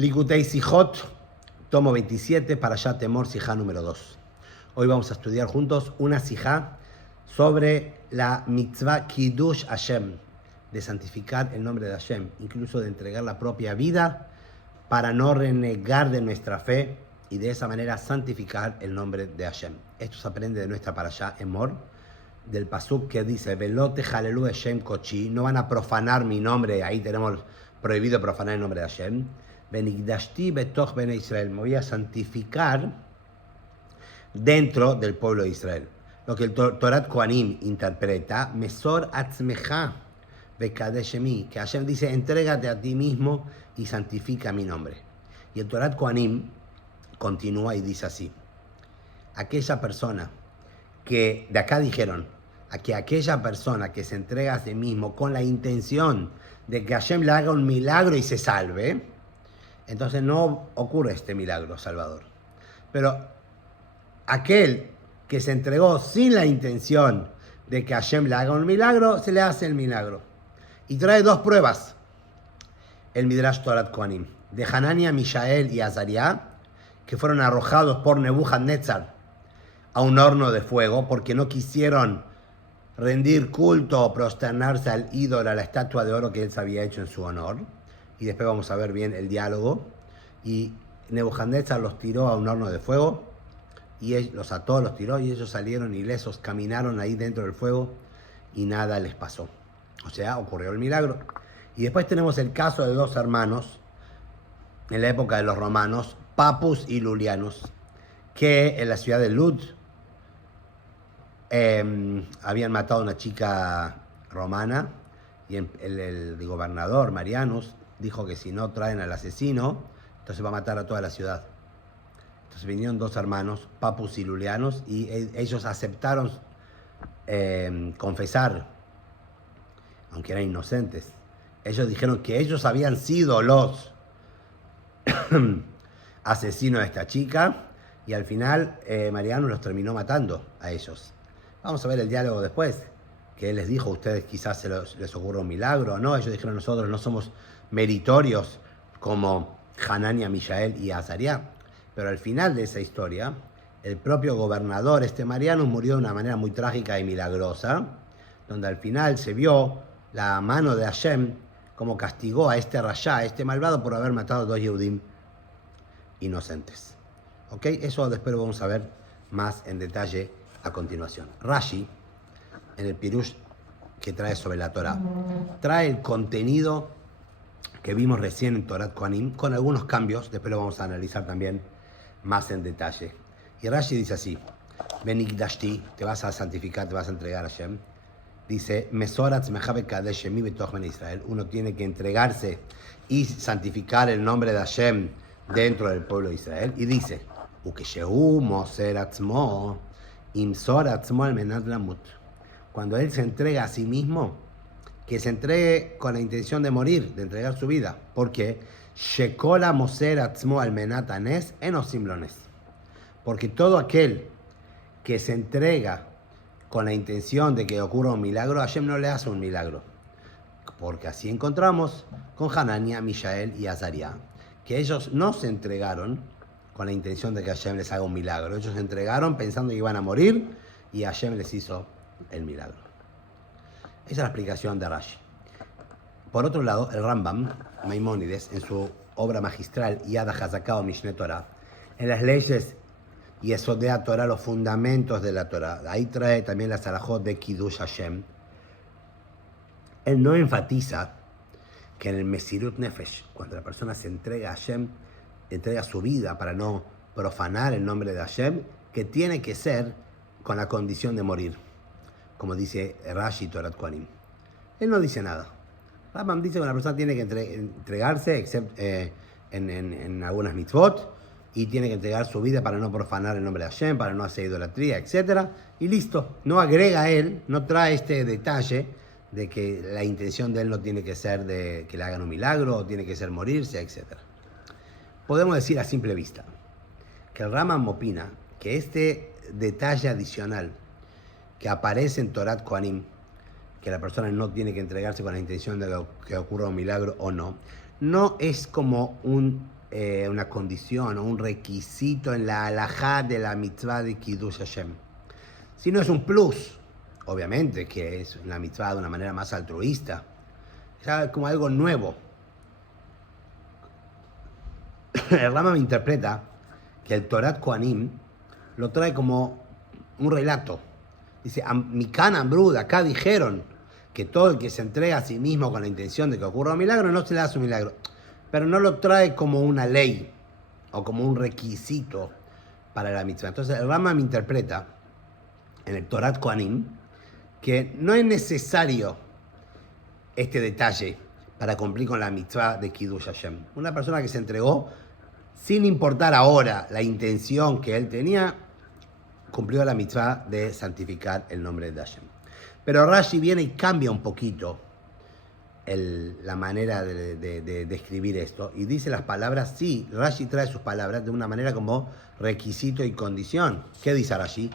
Likutei Sijot, tomo 27, para allá Temor, Sijá número 2. Hoy vamos a estudiar juntos una Sijá sobre la mitzvah Kiddush Hashem, de santificar el nombre de Hashem, incluso de entregar la propia vida para no renegar de nuestra fe y de esa manera santificar el nombre de Hashem. Esto se aprende de nuestra parashá Emor, del pasuk que dice Velote Jalelu Hashem Kochi, no van a profanar mi nombre, ahí tenemos prohibido profanar el nombre de Hashem. Benigdashti betoch bene Israel, me voy a santificar dentro del pueblo de Israel. Lo que el Torat Kohanim interpreta, Mesor atzmecha bekadeshemi, que Hashem dice, entrégate a ti mismo y santifica mi nombre. Y el Torat Kohanim continúa y dice así, aquella persona que, de acá dijeron, a que aquella persona que se entrega a sí mismo con la intención de que Hashem le haga un milagro y se salve, entonces no ocurre este milagro salvador. Pero aquel que se entregó sin la intención de que Hashem le haga un milagro, se le hace el milagro. Y trae dos pruebas, el Midrash Torat Kohanim, de Hanania, Mishael y Azariah, que fueron arrojados por Nebuchadnezzar a un horno de fuego porque no quisieron rendir culto o prosternarse al ídolo, a la estatua de oro que él se había hecho en su honor. Y después vamos a ver bien el diálogo. Y Nebuchadnezzar los tiró a un horno de fuego y él los ató, los tiró y ellos salieron ilesos, caminaron ahí dentro del fuego y nada les pasó. O sea, ocurrió el milagro. Y después tenemos el caso de dos hermanos en la época de los romanos, Papus y Lulianus, que en la ciudad de Lud habían matado a una chica romana y el gobernador Marianus dijo que si no traen al asesino, entonces va a matar a toda la ciudad. Entonces vinieron dos hermanos, Papus y Lulianus, y ellos aceptaron confesar, aunque eran inocentes. Ellos dijeron que ellos habían sido los asesinos de esta chica, y al final Marianus los terminó matando a ellos. Vamos a ver el diálogo después, que él les dijo, ustedes quizás les ocurra un milagro, ¿no? Ellos dijeron, nosotros no somos meritorios como Hanania, Mishael y Azariah. Pero al final de esa historia, el propio gobernador, Marianus, murió de una manera muy trágica y milagrosa, donde al final se vio la mano de Hashem como castigó a este Rasha, a este malvado, por haber matado a dos Yehudim inocentes. ¿Ok? Eso después lo vamos a ver más en detalle a continuación. Rashi, en el Pirush que trae sobre la Torah, trae el contenido que vimos recién en Torat Kohanim, con algunos cambios, después lo vamos a analizar también más en detalle. Y Rashi dice así, Benigdashti, te vas a santificar, te vas a entregar a Hashem. Dice, Mesorat Mejabe Kadesh Shemi Betoch Ben Israel, uno tiene que entregarse y santificar el nombre de Hashem dentro del pueblo de Israel. Y dice, Ukeshehu Moser Atzmo, Imsor Atzmo al Menat Lamut. Cuando él se entrega a sí mismo, que se entregue con la intención de morir, de entregar su vida. Porque Shekola Moser Atzmo al Menat Anes Enosim Lones. Porque todo aquel que se entrega con la intención de que ocurra un milagro, Hashem no le hace un milagro. Porque así encontramos con Hanania, Mishael y Azariah, que ellos no se entregaron con la intención de que Hashem les haga un milagro. Ellos se entregaron pensando que iban a morir y Hashem les hizo el milagro. Esa es la explicación de Rashi. Por otro lado, el Rambam, Maimónides, en su obra magistral Yad HaZaká o Mishneh Torah, en las leyes Yesodea Torah, los fundamentos de la Torah, ahí trae también las halajot de Kiddush Hashem. Él no enfatiza que en el Mesirut Nefesh, cuando la persona se entrega a Hashem, entrega su vida para no profanar el nombre de Hashem, que tiene que ser con la condición de morir, como dice Rashi Torat Kohanim. Él no dice nada. Rambam dice que una persona tiene que entregarse en algunas mitzvot, y tiene que entregar su vida para no profanar el nombre de Hashem, para no hacer idolatría, etc. Y listo. No agrega él, no trae este detalle de que la intención de él no tiene que ser de que le hagan un milagro, o tiene que ser morirse, etc. Podemos decir a simple vista que el Rambam opina que este detalle adicional que aparece en Torat Kohanim, que la persona no tiene que entregarse con la intención de que ocurra un milagro o no, no es como un una condición o un requisito en la halajá de la mitzvah de Kiddush Hashem, sino es un plus, obviamente, que es una mitzvah de una manera más altruista, es como algo nuevo. El Rambam interpreta que el Torat Kohanim lo trae como un relato. Dice, Mikan Ambrud, acá dijeron que todo el que se entrega a sí mismo con la intención de que ocurra un milagro, no se le da su milagro. Pero no lo trae como una ley o como un requisito para la mitzvah. Entonces el Rambam interpreta en el Torat Kohanim que no es necesario este detalle para cumplir con la mitzvah de Kiddush Hashem. Una persona que se entregó, sin importar ahora la intención que él tenía, cumplió la mitzvah de santificar el nombre de Hashem. Pero Rashi viene y cambia un poquito la manera de escribir esto y dice las palabras, sí, Rashi trae sus palabras de una manera como requisito y condición. ¿Qué dice Rashi?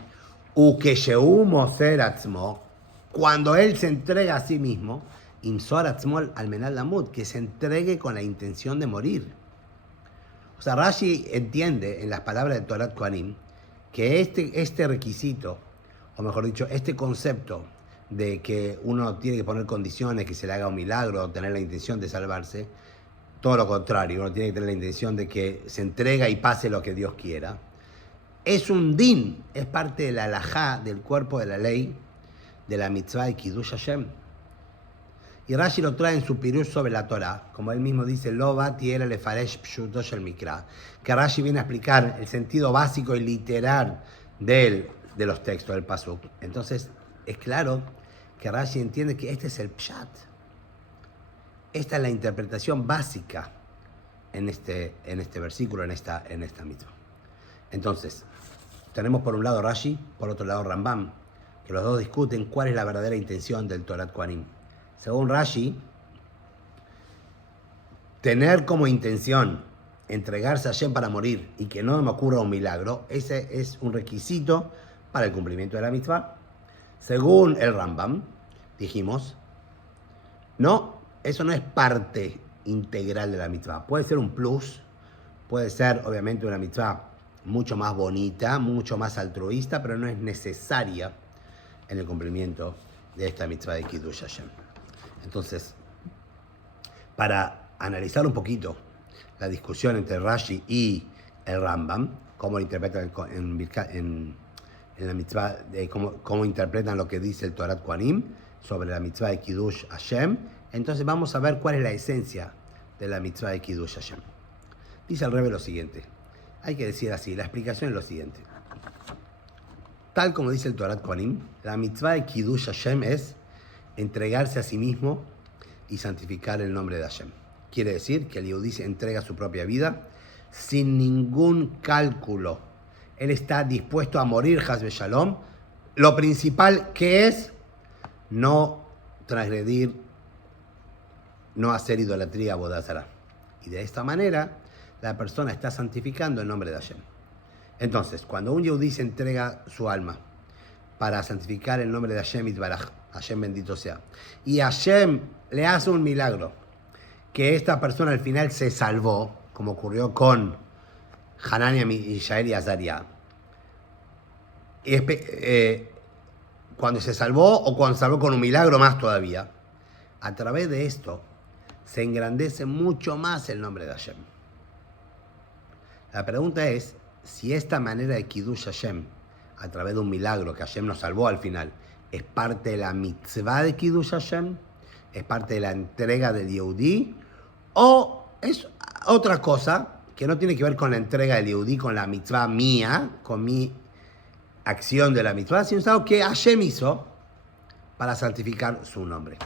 Ukesheu moser atzmo, cuando él se entrega a sí mismo, imsor atzmo al menal lamut, que se entregue con la intención de morir. O sea, Rashi entiende en las palabras de Torat Kohanim que este requisito, o mejor dicho, este concepto de que uno tiene que poner condiciones, que se le haga un milagro, o tener la intención de salvarse, todo lo contrario, uno tiene que tener la intención de que se entrega y pase lo que Dios quiera, es un din, es parte de la halajá, del cuerpo de la ley, de la mitzvah de Kiddush Hashem. Y Rashi lo trae en su pirush sobre la Torah, como él mismo dice, Lo bati ela lefaresh pshuto shel mikra, que Rashi viene a explicar el sentido básico y literal de los textos del pasuk. Entonces, es claro que Rashi entiende que este es el pshat. Esta es la interpretación básica en este versículo, en esta mitzvah. Entonces, tenemos por un lado Rashi, por otro lado Rambam, que los dos discuten cuál es la verdadera intención del Torat Kohanim. Según Rashi, tener como intención entregarse a Hashem para morir y que no me ocurra un milagro, ese es un requisito para el cumplimiento de la mitzvah. Según el Rambam, dijimos, no, eso no es parte integral de la mitzvah. Puede ser un plus, puede ser obviamente una mitzvah mucho más bonita, mucho más altruista, pero no es necesaria en el cumplimiento de esta mitzvah de Kiddush Hashem. Entonces, para analizar un poquito la discusión entre Rashi y el Rambam, cómo lo interpretan en la mitzvah, cómo interpretan lo que dice el Torat Kohanim sobre la mitzvah de Kiddush Hashem, entonces vamos a ver cuál es la esencia de la mitzvah de Kiddush Hashem. Dice el Rebbe lo siguiente, hay que decir así, la explicación es lo siguiente. Tal como dice el Torat Kohanim, la mitzvah de Kiddush Hashem es entregarse a sí mismo y santificar el nombre de Hashem. Quiere decir que el Yehudí se entrega su propia vida sin ningún cálculo. Él está dispuesto a morir, Hasbe Shalom. Lo principal que es no transgredir, no hacer idolatría a Bodazara. Y de esta manera, la persona está santificando el nombre de Hashem. Entonces, cuando un Yehudí se entrega su alma para santificar el nombre de Hashem Itbaraj, Hashem bendito sea, y Hashem le hace un milagro, que esta persona al final se salvó, como ocurrió con Hanania, Mishael y Azaria, cuando se salvó o cuando se salvó con un milagro más todavía, a través de esto se engrandece mucho más el nombre de Hashem. La pregunta es si esta manera de Kiddush Hashem, a través de un milagro que Hashem nos salvó al final, es parte de la mitzvah de Kiddush Hashem, es parte de la entrega del Yehudí, o es otra cosa que no tiene que ver con la entrega del Yehudí, con la mitzvah mía, con mi acción de la mitzvah, sino es algo que Hashem hizo para santificar su nombre.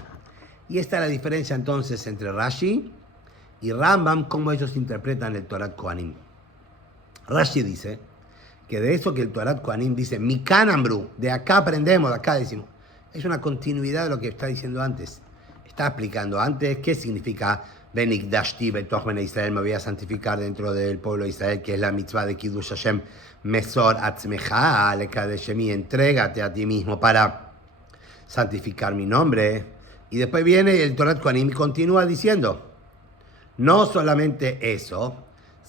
Y esta es la diferencia entonces entre Rashi y Rambam, cómo ellos interpretan el Torat Kohanim. Rashi dice que de eso que el Torat Kohanim dice, Mikan Amru, de acá aprendemos, de acá decimos, es una continuidad de lo que está diciendo antes. Está explicando antes qué significa Benikdashti betoch bnei Israel, me voy a santificar dentro del pueblo de Israel, que es la mitzvah de Kiddush Hashem, Mesor atzmecha lekadeshemi, entrégate a ti mismo para santificar mi nombre. Y después viene el Torat Kohanim y continúa diciendo, no solamente eso,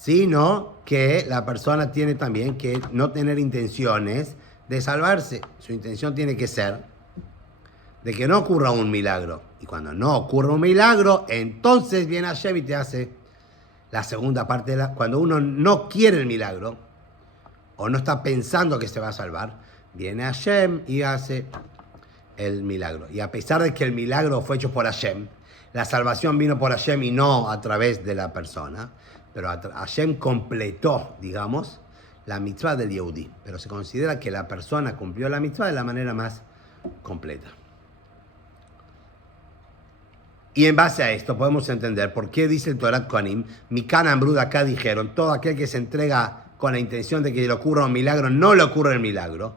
sino que la persona tiene también que no tener intenciones de salvarse. Su intención tiene que ser de que no ocurra un milagro. Y cuando no ocurre un milagro, entonces viene Hashem y te hace la segunda parte. Cuando uno no quiere el milagro, o no está pensando que se va a salvar, viene Hashem y hace el milagro. Y a pesar de que el milagro fue hecho por Hashem, la salvación vino por Hashem y no a través de la persona, pero Hashem completó, digamos, la mitzvah del Yehudi. Pero se considera que la persona cumplió la mitzvah de la manera más completa. Y en base a esto podemos entender por qué dice el Torat Kohanim, Mikan Ambrud, acá dijeron, todo aquel que se entrega con la intención de que le ocurra un milagro, no le ocurre el milagro.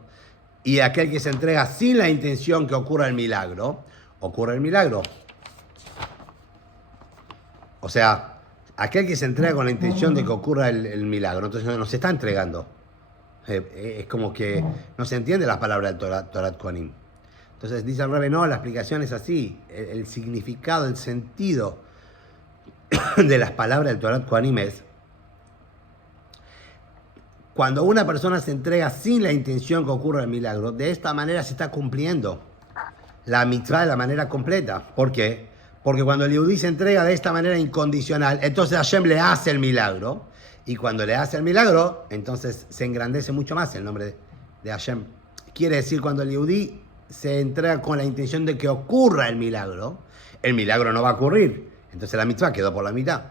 Y aquel que se entrega sin la intención que ocurra el milagro, ocurre el milagro. O sea, aquel que se entrega con la intención de que ocurra el milagro, entonces no se está entregando. Es como que no se entiende la palabra del Torat Kohanim. Entonces dice el Rebbe, no, la explicación es así. El significado, el sentido de las palabras del Torat Kohanim es: cuando una persona se entrega sin la intención que ocurra el milagro, de esta manera se está cumpliendo la mitzvah de la manera completa. ¿Por qué? Porque cuando el Yehudí se entrega de esta manera incondicional, entonces Hashem le hace el milagro. Y cuando le hace el milagro, entonces se engrandece mucho más el nombre de Hashem. Quiere decir, cuando el Yehudí se entrega con la intención de que ocurra el milagro no va a ocurrir. Entonces la mitzvah quedó por la mitad.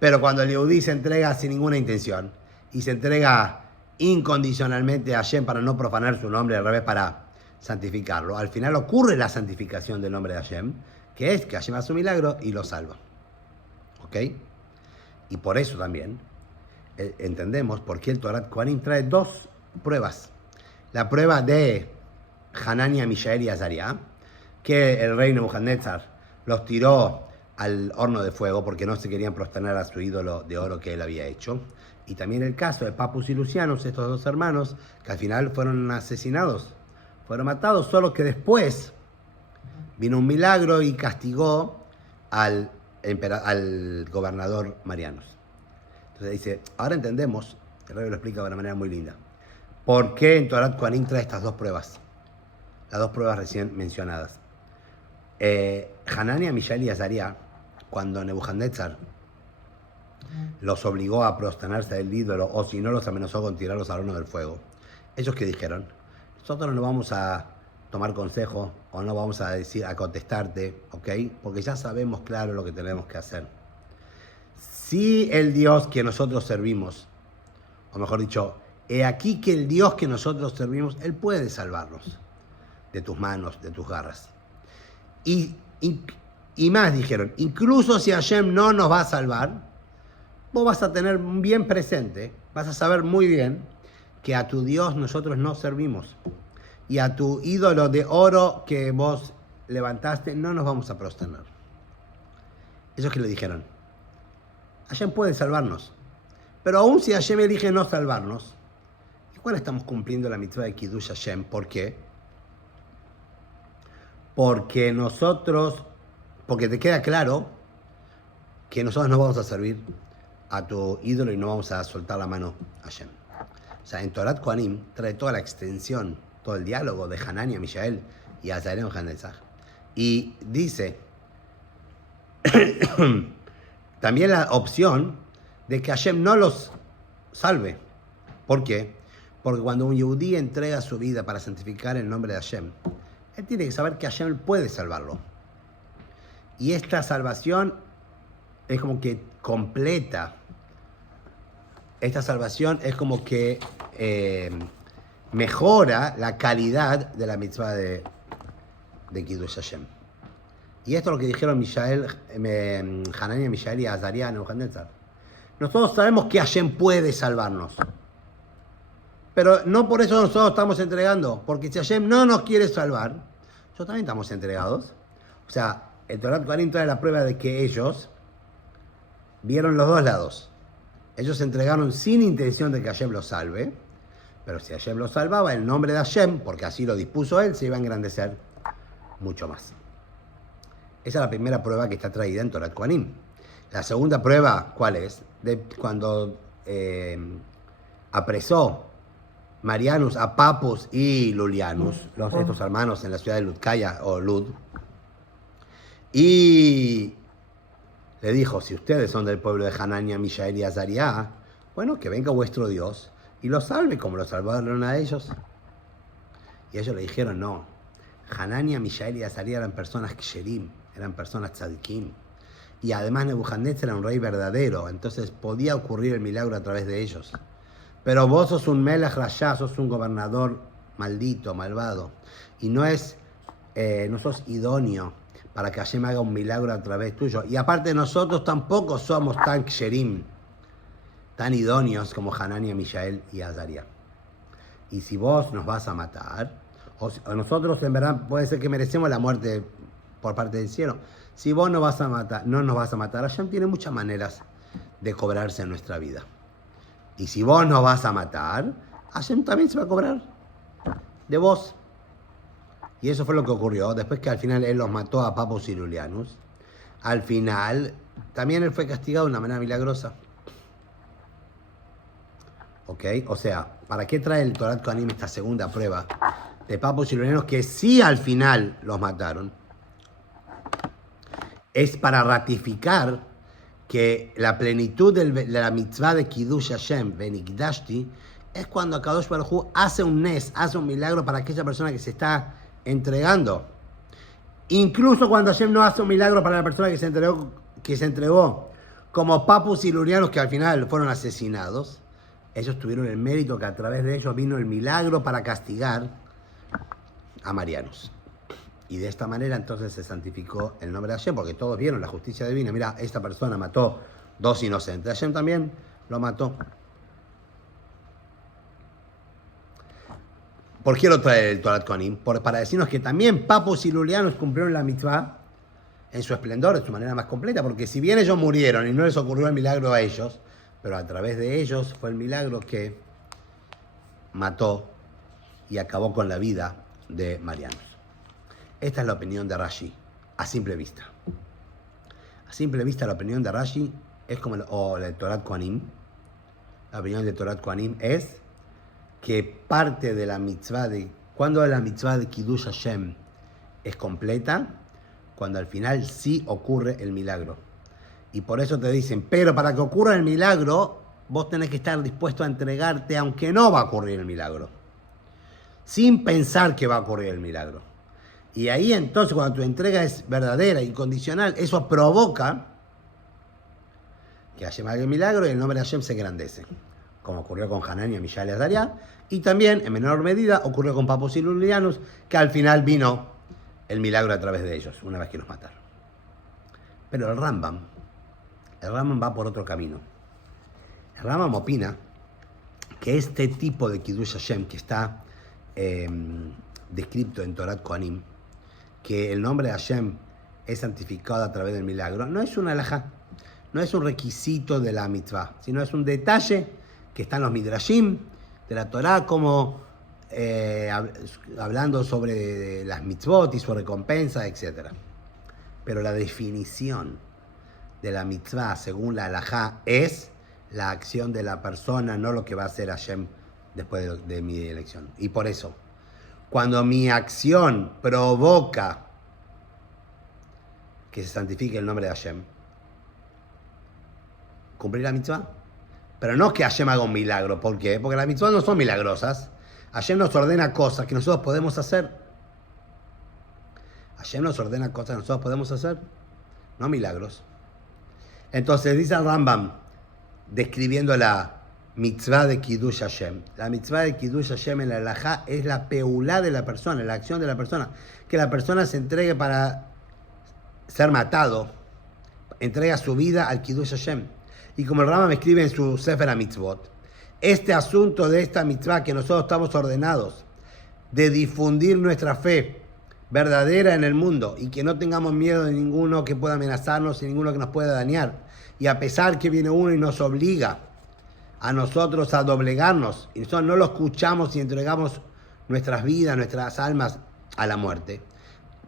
Pero cuando el Yehudí se entrega sin ninguna intención y se entrega incondicionalmente a Hashem para no profanar su nombre, al revés, para santificarlo, al final ocurre la santificación del nombre de Hashem, que es que Hashem hace un milagro y lo salva. ¿Ok? Y por eso también entendemos por qué el Torat Kohanim trae dos pruebas. La prueba de Hanania, Mishael y Azaria, que el rey Nebuchadnezzar los tiró al horno de fuego porque no se querían prosternar a su ídolo de oro que él había hecho. Y también el caso de Papus y Lucianus, estos dos hermanos, que al final fueron asesinados, fueron matados, solo que después vino un milagro y castigó al gobernador Marianos. Entonces dice, ahora entendemos, el rey lo explica de una manera muy linda, por qué en Torat Kohanim trae estas dos pruebas, las dos pruebas recién mencionadas. Hanania, Mishael y Azaria, cuando Nebuchadnezzar los obligó a prosternarse al ídolo, o si no los amenazó con tirarlos al horno del fuego, ellos que dijeron, nosotros no vamos a tomar consejo o no vamos a contestarte, ¿ok? Porque ya sabemos claro lo que tenemos que hacer. Si el Dios que nosotros servimos, o mejor dicho, he aquí que el Dios que nosotros servimos, Él puede salvarnos de tus manos, de tus garras. Y más dijeron, incluso si Hashem no nos va a salvar, vos vas a tener bien presente, vas a saber muy bien que a tu Dios nosotros no servimos. Y a tu ídolo de oro que vos levantaste no nos vamos a prosternar. Ellos que le dijeron, Hashem puede salvarnos. Pero aún si Hashem elige no salvarnos, igual estamos cumpliendo la mitzvah de Kiddush Hashem. ¿Por qué? Porque te queda claro que nosotros no vamos a servir a tu ídolo y no vamos a soltar la mano a Hashem. O sea, en Torat Kohanim trae toda la extensión, todo el diálogo de Hanania, Mishael y Azaria Nebuchadnezzar. Y dice también la opción de que Hashem no los salve. ¿Por qué? Porque cuando un Yehudí entrega su vida para santificar el nombre de Hashem, él tiene que saber que Hashem puede salvarlo. Y esta salvación es como que completa. Esta salvación es como que mejora la calidad de la mitzvah de Kiddush Hashem. Y esto es lo que dijeron Hanania, Mishael y Azaria a Nebuchadnezzar. Nosotros sabemos que Hashem puede salvarnos. Pero no por eso nosotros estamos entregando. Porque si Hashem no nos quiere salvar, nosotros también estamos entregados. O sea, el Torat Kohanim trae la prueba de que ellos vieron los dos lados. Ellos se entregaron sin intención de que Hashem los salve. Pero si Hashem los salvaba, el nombre de Hashem, porque así lo dispuso él, se iba a engrandecer mucho más. Esa es la primera prueba que está traída en Torat Kohanim. La segunda prueba, ¿cuál es? Cuando apresó Marianus a Papus y Lulianus, estos hermanos en la ciudad de Ludkaya o Lud, y le dijo, si ustedes son del pueblo de Hanania, Mishael y Azariah, bueno, que venga vuestro Dios y los salve como lo salvaron a ellos. Y ellos le dijeron, no, Hanania, Mishael y Azariah eran personas ksherim, eran personas tzadikim. Y además Nebuchadnezzar era un rey verdadero, entonces podía ocurrir el milagro a través de ellos. Pero vos sos un melech rasha, sos un gobernador maldito, malvado, y no sos idóneo para que Hashem haga un milagro a través tuyo. Y aparte nosotros tampoco somos tan ksherim, tan idóneos como Hanania, Mishael y Azariah. Y si vos nos vas a matar, o nosotros en verdad puede ser que merecemos la muerte por parte del cielo. Si vos no nos vas a matar, Hashem tiene muchas maneras de cobrarse en nuestra vida. Y si vos nos vas a matar, Hashem también se va a cobrar de vos. Y eso fue lo que ocurrió. Después que al final él los mató a Papus y Lulianus, al final también él fue castigado de una manera milagrosa. ¿Ok? O sea, ¿para qué trae el Torat Kohanim esta segunda prueba de Papus y Lulianus que sí al final los mataron? Es para ratificar que la plenitud de la mitzvah de Kiddush Hashem, Benigdashti, es cuando Kadosh Baruj Hu hace un nes, hace un milagro para aquella persona que se está entregando. Incluso cuando Hashem no hace un milagro para la persona que se entregó, como Papus y Lulianus, que al final fueron asesinados, ellos tuvieron el mérito que a través de ellos vino el milagro para castigar a Marianus. Y de esta manera entonces se santificó el nombre de Hashem, porque todos vieron la justicia divina. Mira, esta persona mató 2 inocentes. Hashem también lo mató. ¿Por qué lo trae el Torat Kohanim? Para decirnos que también Papus y Lulianus cumplieron la mitzvah en su esplendor, de su manera más completa, porque si bien ellos murieron y no les ocurrió el milagro a ellos, pero a través de ellos fue el milagro que mató y acabó con la vida de Marianus. Esta es la opinión de Rashi, a simple vista. A simple vista la opinión de Rashi es como la de Torat Kohanim. La opinión de Torat Kohanim es que parte de la mitzvah cuando la mitzvah de Kiddush Hashem es completa, cuando al final sí ocurre el milagro. Y por eso te dicen, pero para que ocurra el milagro, vos tenés que estar dispuesto a entregarte aunque no va a ocurrir el milagro. Sin pensar que va a ocurrir el milagro. Y ahí entonces cuando tu entrega es verdadera, incondicional, eso provoca que Hashem haga el milagro y el nombre de Hashem se engrandece. Como ocurrió con Hanania, Mishael y Azariah. Y también, en menor medida, ocurrió con Papus y Lulianus, que al final vino el milagro a través de ellos, una vez que los mataron. Pero el Rambam va por otro camino. El Rambam opina que este tipo de Kiddush Hashem que está descrito en Torat Kohanim, que el nombre de Hashem es santificado a través del milagro, no es una halajá, no es un requisito de la mitzvah, sino es un detalle que está en los midrashim de la Torá, como hablando sobre las mitzvot y su recompensa, etc. Pero la definición de la mitzvah según la halajá es la acción de la persona, no lo que va a hacer Hashem después de mi elección. Y por eso, cuando mi acción provoca que se santifique el nombre de Hashem, cumplir la mitzvah. Pero no que Hashem haga un milagro. ¿Por qué? Porque las mitzvahs no son milagrosas. Hashem nos ordena cosas que nosotros podemos hacer. Hashem nos ordena cosas que nosotros podemos hacer, no milagros. Entonces dice el Rambam, describiendo la mitzvah de Kiddush Hashem. La mitzvah de Kiddush Hashem en la halajá es la peulá de la persona, la acción de la persona. Que la persona se entregue para ser matado, entrega su vida al Kiddush Hashem. Y como el Rambam escribe en su Sefer HaMitzvot, este asunto de esta mitzvah que nosotros estamos ordenados, de difundir nuestra fe verdadera en el mundo y que no tengamos miedo de ninguno que pueda amenazarnos y ninguno que nos pueda dañar. Y a pesar que viene uno y nos obliga a nosotros a doblegarnos, y nosotros no lo escuchamos y entregamos nuestras vidas, nuestras almas a la muerte,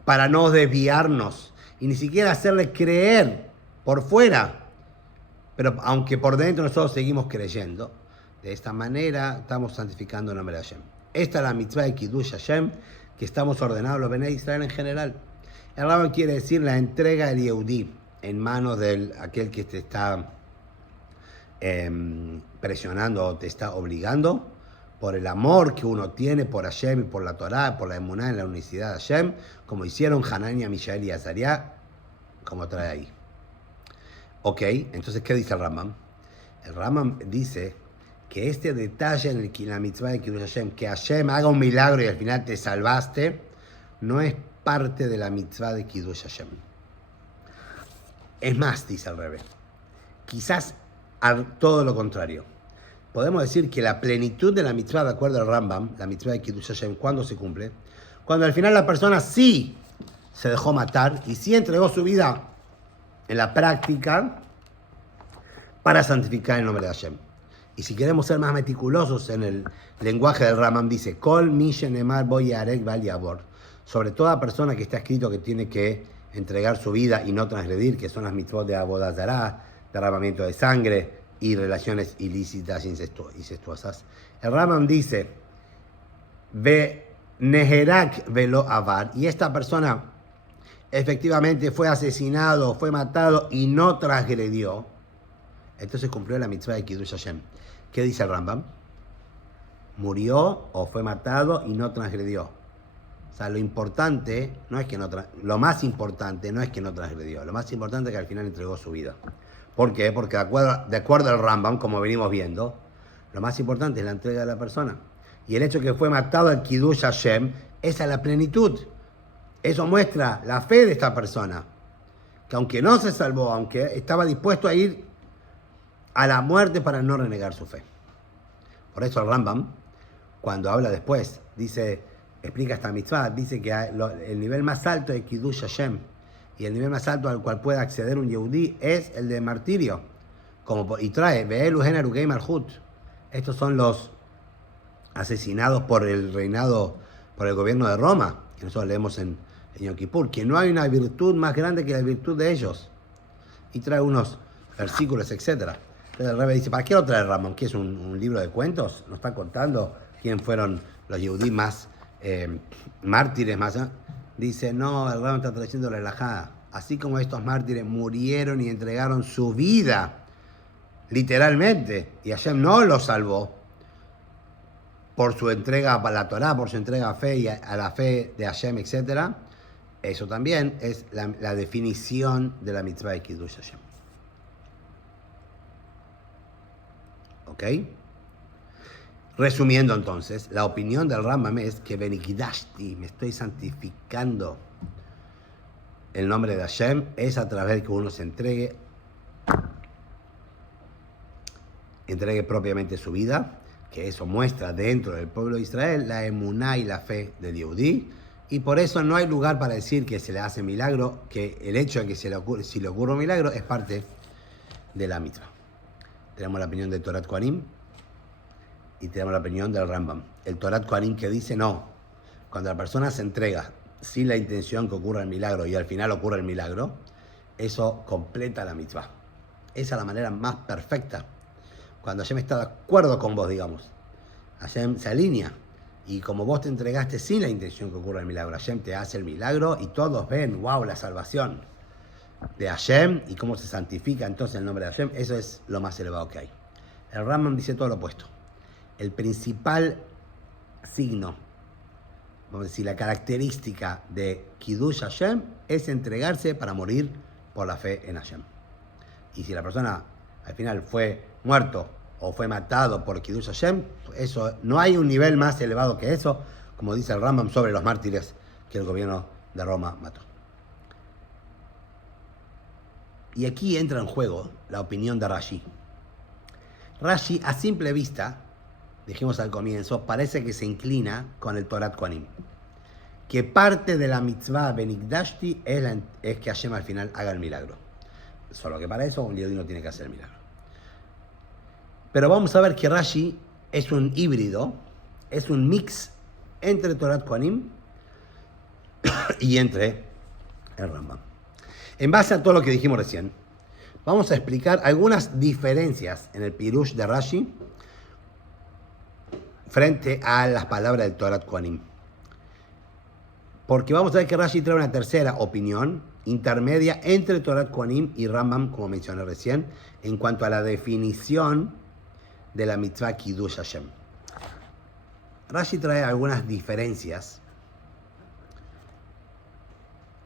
para no desviarnos y ni siquiera hacerle creer por fuera Pero aunque por dentro nosotros seguimos creyendo, de esta manera estamos santificando el nombre de Hashem. Esta es la mitzvah de Kiddush Hashem que estamos ordenados los Bnei Israel en general. El Rambam quiere decir la entrega del Yehudí en manos de aquel que te está presionando o te está obligando por el amor que uno tiene por Hashem y por la Torá, por la emuná en la unicidad de Hashem, como hicieron Hanania, Mishael y Azariah, como trae ahí. Ok, entonces, ¿qué dice el Rambam? El Rambam dice que este detalle en la mitzvah de Kiddush Hashem, que Hashem haga un milagro y al final te salvaste, no es parte de la mitzvah de Kiddush Hashem. Es más, dice el Rebbe, quizás todo lo contrario. Podemos decir que la plenitud de la mitzvah, de acuerdo al Rambam, la mitzvah de Kiddush Hashem, ¿cuándo se cumple? Cuando al final la persona sí se dejó matar y sí entregó su vida en la práctica para santificar el nombre de Hashem. Y si queremos ser más meticulosos en el lenguaje del Rambam, dice, Kol mi shenemar bo yarek val yavor. Sobre toda persona que está escrito que tiene que entregar su vida y no transgredir, que son las mitzvot de avodah zará, derramamiento de sangre y relaciones ilícitas incestuosas. El Rambam dice, ve neherak velo avar, y esta persona efectivamente fue asesinado, fue matado y no transgredió, entonces cumplió la mitzvah de Kiddush Hashem. ¿Qué dice el Rambam? Murió o fue matado y no transgredió. O sea, lo importante no es que lo más importante no es que no transgredió, lo más importante es que al final entregó su vida. ¿Por qué? Porque de acuerdo al Rambam, como venimos viendo, lo más importante es la entrega de la persona. Y el hecho que fue matado al Kiddush Hashem, esa es la plenitud. Eso muestra la fe de esta persona, que aunque no se salvó, aunque estaba dispuesto a ir a la muerte para no renegar su fe. Por eso el Rambam, cuando habla después, explica esta mitzvah, dice que el nivel más alto de Kiddush Hashem y el nivel más alto al cual puede acceder un Yehudí es el de martirio. Y trae, Ve'elu gen harugei malchut. Estos son los asesinados por el reinado, por el gobierno de Roma, que nosotros leemos en Yom Kippur, que no hay una virtud más grande que la virtud de ellos. Y trae unos versículos, etc. Entonces el Rebbe dice, ¿para qué lo trae Rambam? ¿Qué es un libro de cuentos? ¿Nos está contando quién fueron los Yehudí más mártires más? Dice, no, el Rambam está trayendo la halajá. Así como estos mártires murieron y entregaron su vida, literalmente, y Hashem no los salvó por su entrega a la Torá, por su entrega a fe y a la fe de Hashem, etc. Eso también es la definición de la mitzvah de Kiddush Hashem. ¿Ok? Resumiendo entonces, la opinión del Rambam es que Benikidashti, me estoy santificando el nombre de Hashem, es a través de que uno se entregue propiamente su vida, que eso muestra dentro del pueblo de Israel la emuná y la fe del Yehudí, y por eso no hay lugar para decir que se le hace milagro, que el hecho de que si le ocurre un milagro es parte de la mitzvah. Tenemos la opinión de Torat Kohanim y tenemos la opinión del Rambam. El Torat Kohanim que dice no, cuando la persona se entrega sin la intención que ocurra el milagro y al final ocurre el milagro, eso completa la mitzvah. Esa es la manera más perfecta. Cuando Hashem está de acuerdo con vos, digamos, Hashem se alinea y como vos te entregaste sin la intención que ocurra el milagro, Hashem te hace el milagro y todos ven, wow, la salvación de Hashem y cómo se santifica entonces el nombre de Hashem. Eso es lo más elevado que hay. El Rambam dice todo lo opuesto. El principal signo, vamos a decir, la característica de Kiddush Hashem es entregarse para morir por la fe en Hashem. Y si la persona al final fue muerto o fue matado por Kiddush Hashem, eso, no hay un nivel más elevado que eso, como dice el Rambam sobre los mártires que el gobierno de Roma mató. Y aquí entra en juego la opinión de Rashi. Rashi, a simple vista, dijimos al comienzo, parece que se inclina con el Torat Kohanim. Que parte de la mitzvah Benikdashti es que Hashem al final haga el milagro. Solo que para eso un Yehudí no tiene que hacer el milagro. Pero vamos a ver que Rashi es un híbrido, es un mix entre Torat Kohanim y entre el Rambam. En base a todo lo que dijimos recién, vamos a explicar algunas diferencias en el Pirush de Rashi frente a las palabras del Torat Kohanim. Porque vamos a ver que Rashi trae una tercera opinión intermedia entre Torat Kohanim y Rambam, como mencioné recién, en cuanto a la definición de la mitzvah Kiddush Hashem. Rashi trae algunas diferencias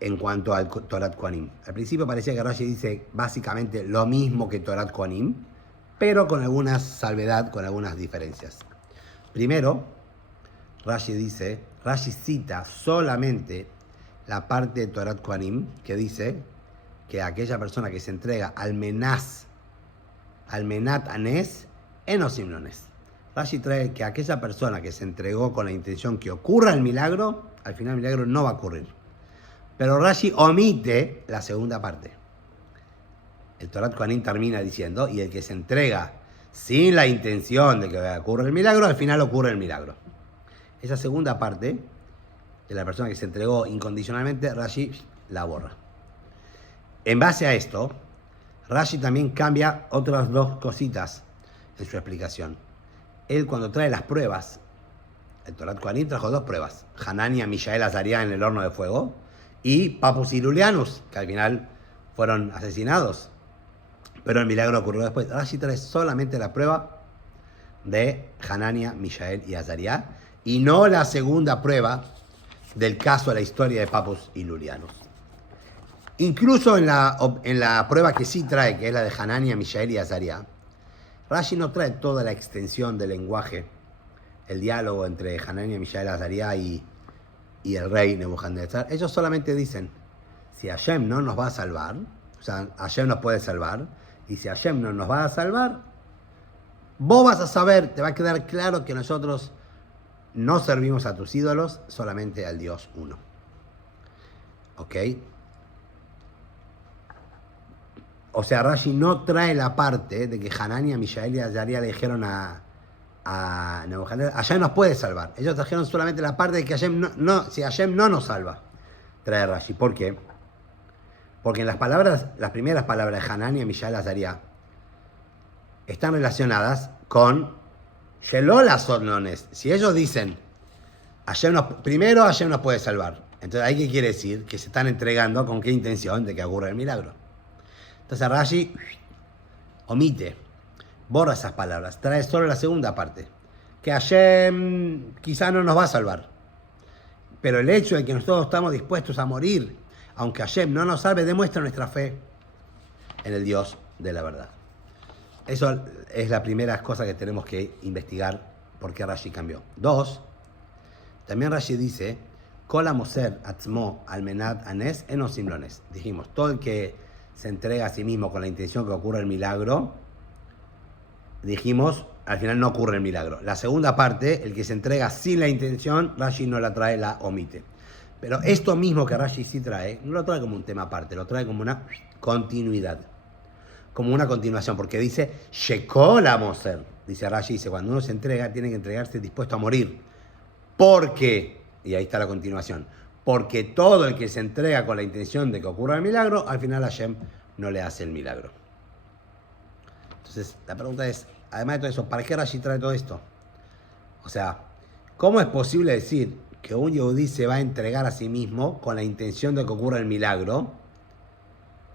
en cuanto al Torat Kohanim. Al principio parecía que Rashi dice básicamente lo mismo que Torat Kohanim, pero con algunas salvedad, con algunas diferencias. Primero, Rashi cita solamente la parte de Torat Kohanim que dice que aquella persona que se entrega al menat anes, enosim lones. Rashi trae que aquella persona que se entregó con la intención que ocurra el milagro, al final el milagro no va a ocurrir. Pero Rashi omite la segunda parte. El Torat Kohanim termina diciendo, y el que se entrega sin la intención de que ocurra el milagro, al final ocurre el milagro. Esa segunda parte de la persona que se entregó incondicionalmente, Rashi la borra. En base a esto, Rashi también cambia otras dos cositas en su explicación. Él cuando trae las pruebas, el Torat Kohanim trajo dos pruebas, Hanania, Mishael, Azaria en el horno de fuego, y Papus y Lulianus, que al final fueron asesinados. Pero el milagro ocurrió después. Rashi trae solamente la prueba de Hanania, Mishael y Azaria, y no la segunda prueba del caso de la historia de Papus y Lulianus. Incluso en la prueba que sí trae, que es la de Hanania, Mishael y Azaria, Rashi no trae toda la extensión del lenguaje, el diálogo entre Hanania, Mishael, Azaria y el rey Nebuchadnezzar. Ellos solamente dicen, si Hashem no nos va a salvar, o sea, Hashem nos puede salvar, y si Hashem no nos va a salvar, vos vas a saber, te va a quedar claro que nosotros no servimos a tus ídolos, solamente al Dios uno. ¿Ok? O sea, Rashi no trae la parte de que Hanania, Mishael y Azaria le dijeron a Nebuchadnezzar, Hashem nos puede salvar. Ellos trajeron solamente la parte de que Hashem si Hashem no nos salva. Trae Rashi. ¿Por qué? Porque en las primeras palabras de Hanania, Mishael y Azaria están relacionadas con Shelola Sodnones. Si ellos dicen, primero Hashem nos puede salvar. Entonces, ¿ahí qué quiere decir? Que se están entregando con qué intención de que ocurra el milagro. Entonces Rashi omite, borra esas palabras, trae solo la segunda parte, que Hashem quizá no nos va a salvar, pero el hecho de que nosotros estamos dispuestos a morir, aunque Hashem no nos salve, demuestra nuestra fe en el Dios de la verdad. Eso es la primera cosa que tenemos que investigar, por qué Rashi cambió. 2, también Rashi dice, Kol hamoser atzmo al menat anes enosim lones. Dijimos, todo el que se entrega a sí mismo con la intención que ocurra el milagro, dijimos, al final no ocurre el milagro. La segunda parte, el que se entrega sin la intención, Rashi no la trae, la omite. Pero esto mismo que Rashi sí trae, no lo trae como un tema aparte, lo trae como una continuidad, como una continuación, porque dice, Shekol hamoser, dice Rashi, dice, cuando uno se entrega, tiene que entregarse dispuesto a morir. Porque, y ahí está la continuación, porque todo el que se entrega con la intención de que ocurra el milagro, al final Hashem no le hace el milagro. Entonces, la pregunta es, además de todo eso, ¿para qué Rashi trae todo esto? O sea, ¿cómo es posible decir que un yehudí se va a entregar a sí mismo con la intención de que ocurra el milagro?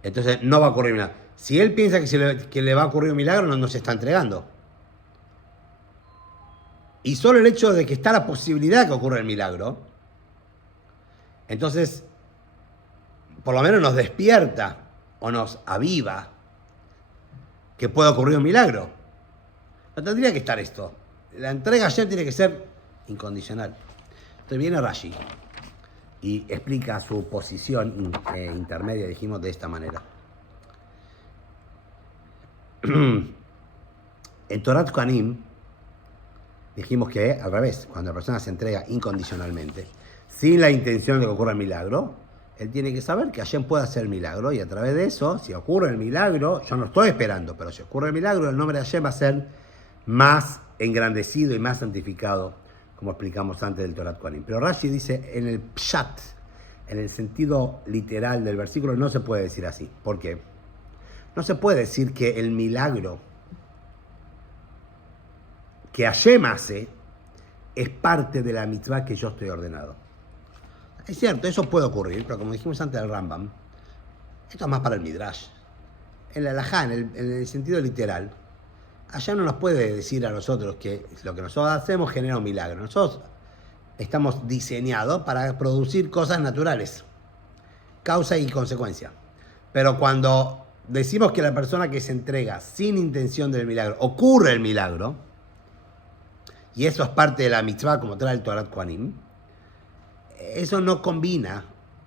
Entonces, no va a ocurrir el milagro. Si él piensa que le va a ocurrir un milagro, no se está entregando. Y solo el hecho de que está la posibilidad de que ocurra el milagro, entonces, por lo menos nos despierta o nos aviva que puede ocurrir un milagro. No tendría que estar esto. La entrega ayer tiene que ser incondicional. Entonces viene Rashi y explica su posición intermedia, dijimos, de esta manera. En Torat Kohanim dijimos que al revés, cuando la persona se entrega incondicionalmente, sin la intención de que ocurra el milagro, él tiene que saber que Hashem puede hacer el milagro, y a través de eso, si ocurre el milagro, yo no estoy esperando, pero si ocurre el milagro, el nombre de Hashem va a ser más engrandecido y más santificado, como explicamos antes del Torat Kohanim. Pero Rashi dice, en el pshat, en el sentido literal del versículo, no se puede decir así. ¿Por qué? No se puede decir que el milagro que Hashem hace es parte de la mitzvah que yo estoy ordenado. Es cierto, eso puede ocurrir, pero como dijimos antes del Rambam, esto es más para el Midrash. En la halajá, en el sentido literal, allá no nos puede decir a nosotros que lo que nosotros hacemos genera un milagro. Nosotros estamos diseñados para producir cosas naturales, causa y consecuencia. Pero cuando decimos que la persona que se entrega sin intención del milagro, ocurre el milagro, y eso es parte de la mitzvah como trae el Torat Kohanim, eso no combina,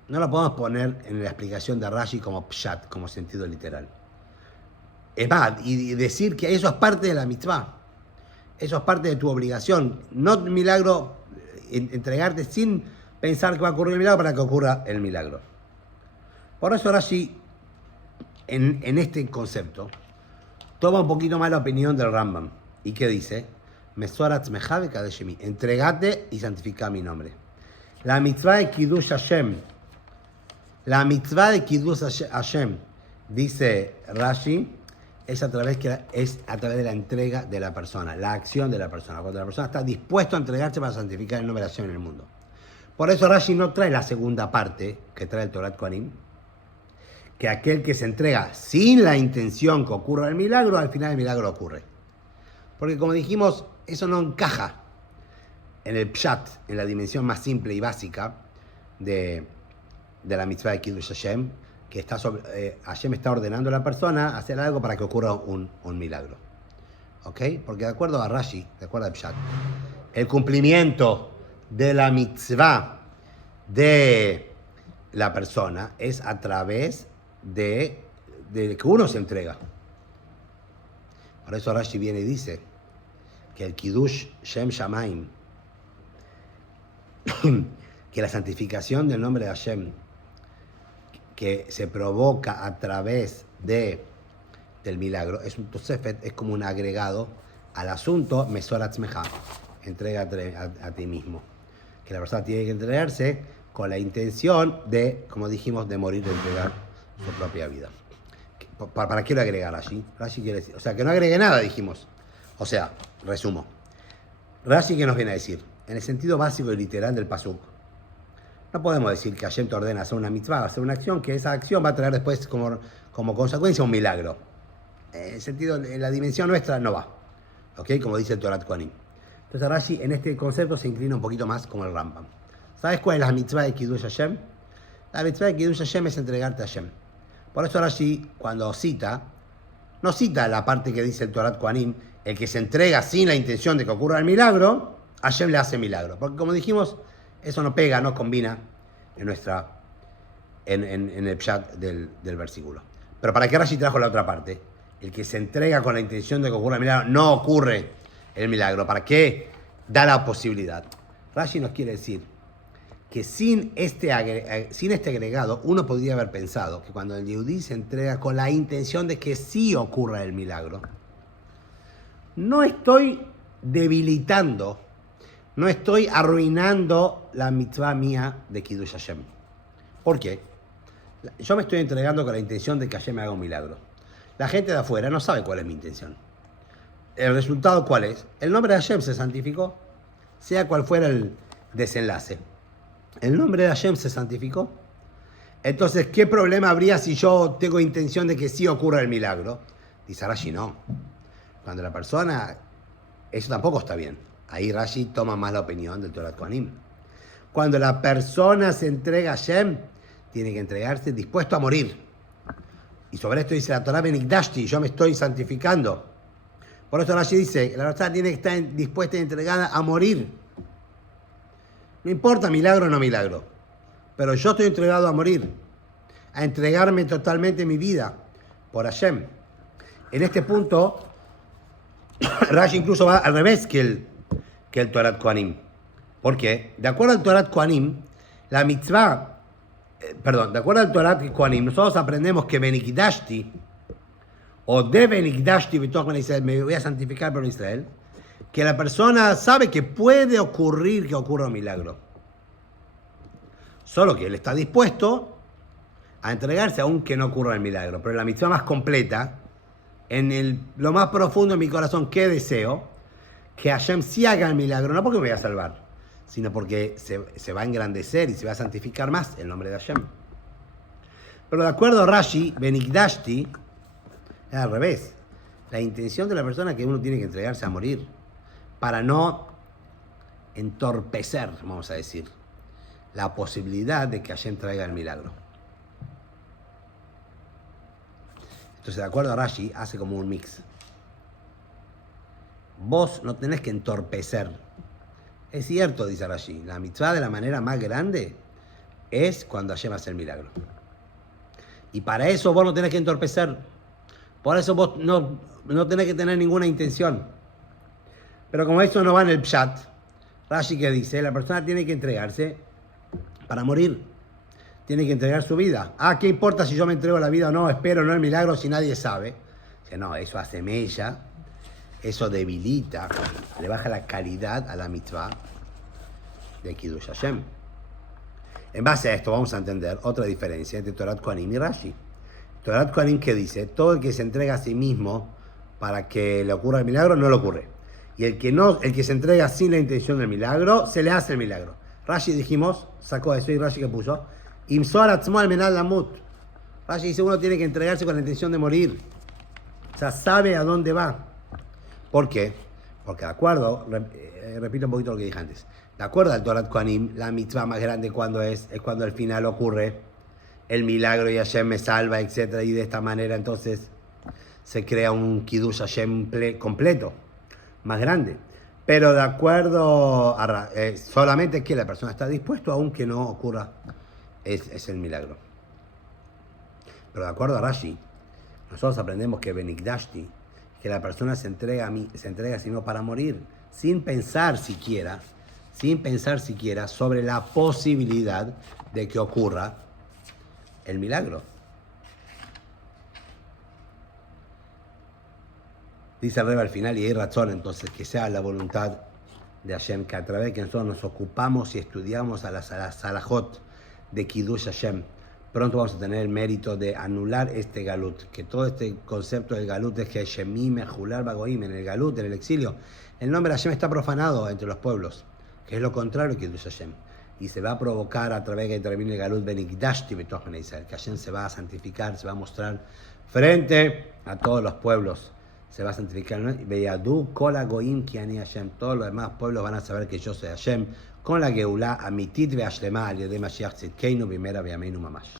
no lo podemos poner en la explicación de Rashi como pshat, como sentido literal. Es más, y decir que eso es parte de la mitzvah, eso es parte de tu obligación, no milagro, entregarte sin pensar que va a ocurrir el milagro para que ocurra el milagro. Por eso Rashi, en este concepto, toma un poquito más la opinión del Rambam. ¿Y qué dice? Mesorat mejabe kadeshemi, entregate y santifica mi nombre. La mitzvah de Kiddush Hashem, dice Rashi, es a través de la entrega de la persona, la acción de la persona. Cuando la persona está dispuesta a entregarse para santificar el nombre de Hashem en el mundo. Por eso Rashi no trae la segunda parte que trae el Torat Kohanim, que aquel que se entrega sin la intención que ocurra el milagro, al final el milagro ocurre. Porque como dijimos, eso no encaja en el pshat, en la dimensión más simple y básica de la mitzvah de Kiddush Hashem, que Hashem está ordenando a la persona a hacer algo para que ocurra un milagro. ¿Ok? Porque de acuerdo a Rashi, de acuerdo a Pshat, el cumplimiento de la mitzvah de la persona es a través de que uno se entrega. Por eso Rashi viene y dice que el Kiddush Shem Shamaim, que la santificación del nombre de Hashem, que se provoca a través del milagro, es un tosefet, es como un agregado al asunto Mesorat Tzmeja, entrégate a ti mismo. Que la persona tiene que entregarse con la intención de, como dijimos, de morir, de entregar su propia vida. ¿Para qué lo agregar allí? Rashi quiere decir, o sea, que no agregue nada, dijimos. O sea, resumo. Rashi, ¿qué nos viene a decir? En el sentido básico y literal del pasuk, no podemos decir que Hashem te ordena hacer una mitzvah, hacer una acción, que esa acción va a traer después como consecuencia un milagro. En el sentido, en la dimensión nuestra no va. ¿Ok? Como dice el Torat Kohanim. Entonces Rashi en este concepto se inclina un poquito más como el Rambam. ¿Sabes cuál es la mitzvah de Kiddush Hashem? La mitzvah de Kiddush Hashem es entregarte a Hashem. Por eso Rashi, cuando cita, no cita la parte que dice el Torat Kohanim, el que se entrega sin la intención de que ocurra el milagro, Hashem le hace milagro. Porque como dijimos, eso no pega, no combina en el pshat del versículo. Pero ¿para qué Rashi trajo la otra parte? El que se entrega con la intención de que ocurra el milagro, no ocurre el milagro. ¿Para qué da la posibilidad? Rashi nos quiere decir que sin este agregado, uno podría haber pensado que cuando el Yehudí se entrega con la intención de que sí ocurra el milagro, no estoy debilitando, no estoy arruinando la mitzvah mía de Kiddush Hashem. ¿Por qué? Yo me estoy entregando con la intención de que Hashem me haga un milagro. La gente de afuera no sabe cuál es mi intención. ¿El resultado cuál es? El nombre de Hashem se santificó, sea cual fuera el desenlace. El nombre de Hashem se santificó. Entonces, ¿qué problema habría si yo tengo intención de que sí ocurra el milagro? Dice Rashi, no. Cuando la persona, eso tampoco está bien. Ahí Rashi toma más la opinión del Torat Kohanim. Cuando la persona se entrega a Hashem, tiene que entregarse dispuesto a morir. Y sobre esto dice la Torah Benikdashti, yo me estoy santificando. Por eso Rashi dice, la persona tiene que estar dispuesta y entregada a morir. No importa milagro o no milagro, pero yo estoy entregado a morir, a entregarme totalmente mi vida por Hashem. En este punto, Rashi incluso va al revés que el Torat Kohanim. ¿Por qué? De acuerdo al Torat Kohanim, la mitzvah, de acuerdo al Torat Kohanim, nosotros aprendemos que Benikdashti, o de Benikdashti, me voy a santificar por Israel, que la persona sabe que puede ocurrir que ocurra un milagro. Solo que él está dispuesto a entregarse aunque no ocurra el milagro. Pero la mitzvah más completa, lo más profundo de mi corazón que deseo, que Hashem sí haga el milagro, no porque me voy a salvar, sino porque se va a engrandecer y se va a santificar más el nombre de Hashem. Pero de acuerdo a Rashi, Benikdashti, es al revés. La intención de la persona que uno tiene que entregarse a morir para no entorpecer, vamos a decir, la posibilidad de que Hashem traiga el milagro. Entonces, de acuerdo a Rashi, hace como un mix. Vos no tenés que entorpecer. Es cierto, dice Rashi, la mitzvah de la manera más grande es cuando Hashem hace el milagro. Y para eso vos no tenés que entorpecer. Por eso vos no tenés que tener ninguna intención. Pero como eso no va en el pshat, Rashi que dice, la persona tiene que entregarse para morir. Tiene que entregar su vida. ¿Qué importa si yo me entrego la vida o no? Espero no el milagro si nadie sabe. Que no, eso hace mella, eso debilita, le baja la calidad a la mitzvah de Kiddush Hashem. En base a esto vamos a entender otra diferencia entre Torat Kohanim y Rashi. Torat Kohanim que dice, todo el que se entrega a sí mismo para que le ocurra el milagro, no le ocurre. Y el que se entrega sin la intención del milagro, se le hace el milagro. Rashi dijimos, sacó eso y Rashi que puso, Imsor atzmo al menal lamut. Rashi dice, uno tiene que entregarse con la intención de morir. O sea, sabe a dónde va. ¿Por qué? Porque de acuerdo, repito un poquito lo que dije antes, de acuerdo al Torat Kohanim, la mitzvah más grande cuando es cuando al final ocurre el milagro y Hashem me salva, etc. Y de esta manera entonces se crea un Kiddush Hashem completo, más grande. Pero de acuerdo a solamente que la persona está dispuesta aunque no ocurra es el milagro. Pero de acuerdo a Rashi, nosotros aprendemos que Benikdashti, que la persona se entrega sino para morir, sin pensar siquiera sobre la posibilidad de que ocurra el milagro. Dice el Rebbe al final, y hay razón entonces, que sea la voluntad de Hashem, que a través de que nosotros nos ocupamos y estudiamos a las halajot de Kiddush Hashem, pronto vamos a tener el mérito de anular este galut, que todo este concepto del galut es que Shemim, Mejular, Bagoim, en el galut, en el exilio, el nombre de Hashem está profanado entre los pueblos, que es lo contrario que Kiddush Hashem. Y se va a provocar a través de que termine el galut Benikdashti betoch bnei Israel, que Hashem se va a santificar, se va a mostrar frente a todos los pueblos, se va a santificar. Veyadu kol hagoyim ki ani Hashem, todos los demás pueblos van a saber que yo soy Hashem, con la geulá amitit ve'ashlema al yedei Mashiach tzidkeinu bimera ve'yameinu mamash.